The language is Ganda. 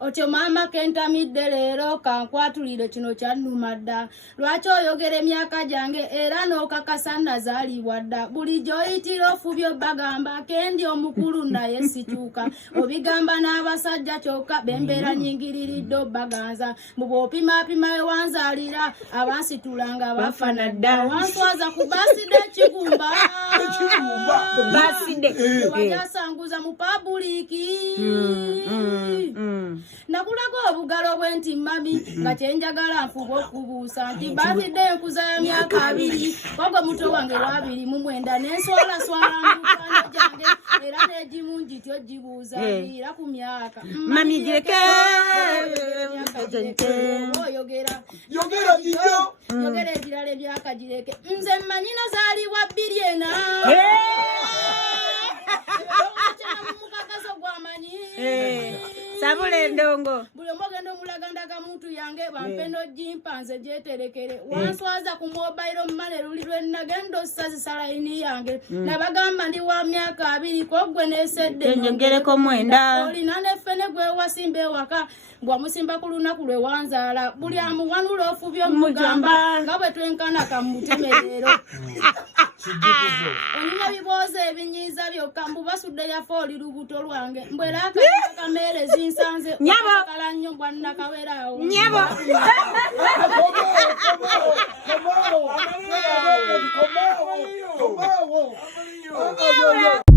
otyo mama kentamidde leero kankwatulire kino kyannuma dda lwaki oyogera emyaka gyange era n'okakasa nazaalibwa dda buli gy'oyitira ofubye bagamba kendi omukulu naye sikyuka obigamba n'abasajja kyokka bembeera nyingiriridde obaganza mu bw'opimaapima ewanzaalira abansitulanga bafana dda wanswaza ku baside ekigumba wajasanguza mu pabuliiki nakulaga obugalo bw'enti mami nga kyenjagala nfuba okubuusa nti baside enkuza ya myaka 2 kwagwe muto wange wa 29 nenswalaswala mukwano gyange era n'egimu ngityo gibuuza era ku myaka mami gireke oyogera yogera ebirala ebyaka gireke nze mmanyi nazaalibwa 2 mukakaso gwamanyi sabule ndongo buli omugenda omulagandaga muntu yange bampendo jimpanze gyeterekere wanswaza ku mobile money luli lwenagenda osazisa layini yange nabagamba ndi wa myaka 2 kogwe nesedde njongereko 9 olina neffene gwe wasimba ewaka bwamusimba ku lunaku lwe wanzaala buli amuwanula ofubye omugamba nga bwe twenkana kamutemerero onyuma bibooza ebinyiiza byokka mbu basudde yafa oli lubuto lwange mbwera akameere zinsanze kala nnyo bwannakaweraawo nyabo Come on.